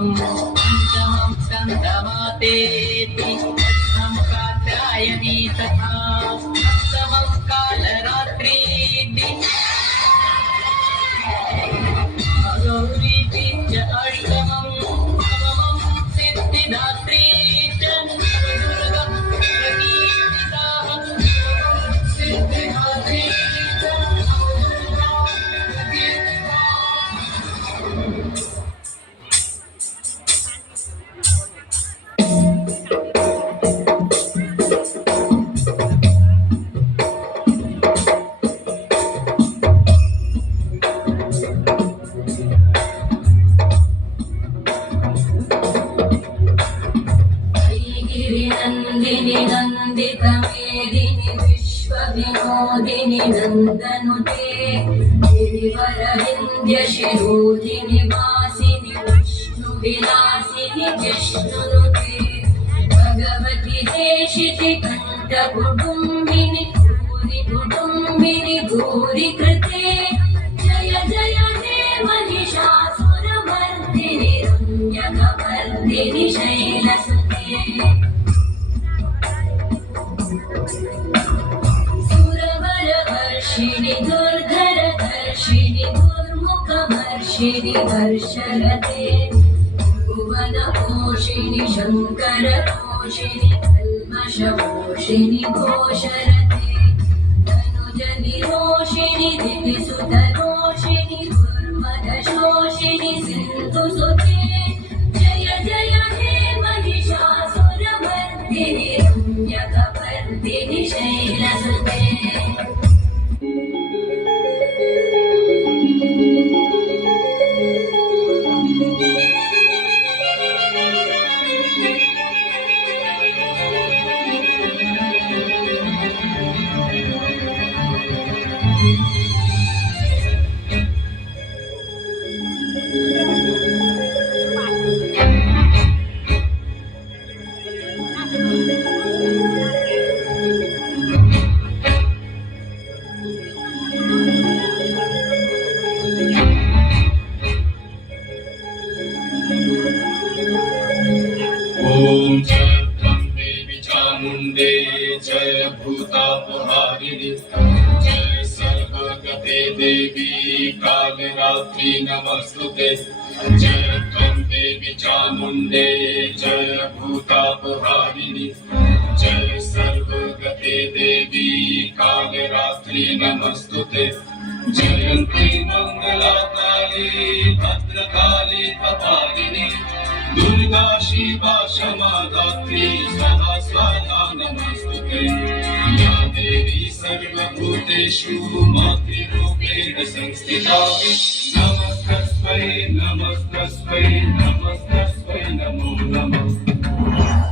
पञ्चमं स्कन्दमातेति षष्ठं कात्यायनी तथा सप्तमं कालरात्रीति गौरीति च अष्टमं नवमं सिद्धिदात्री च दुर्गा प्रकीर्तिताः सिद्धिदात्री च दुर्गा नन्दिनि नन्दितमेदिनि विश्वविनोदिनि नन्दनुते गिरिवरविन्द्यशिरोधिनि वासिनि विष्णुविलासिनि जिष्णुनुते भगवति देशिति कण्ठकुटुम्बिनि भूरि कुटुम्बिनि भूरि कृते जय जय हे महिषासुरमर्दिनि रम्यकपर्दिनि शैलसुते सुरवरवर्षिणि दुर्धरधर्षिणि दुर्मुखवर्षिणि वर्षरते भुवनपोषिणि शङ्करतोषिणि कल्मषपोषिणि घोषरते तनुजनिरोषिणि दिविसुतरोषिणि दुर्मदशोषिणि सिन्धुसुते जय जय हे महिषासुरमर्दिनि रम्यकपर्दिनि शैलसुते ओम जय देवी चामुंडे जय भूतापहारिणी जय सर्वगते देवी कालरात्रि नमस्तुते जय देवी चामुंडे जय भूतापहारिणी जय सर्वगते देवी कालरात्रि नमस्तुते जयंती मंगलाकाली भद्रकाली कपालिनी दुर्गा शिवा क्षमा धात्री स्वाहा स्वाहा नमस्तुते या देवी सर्वभूतेषु मातृरूपेण संस्थिता नमस्तस्मै नमस्तस्मै नमस्तस्मै नमो नमः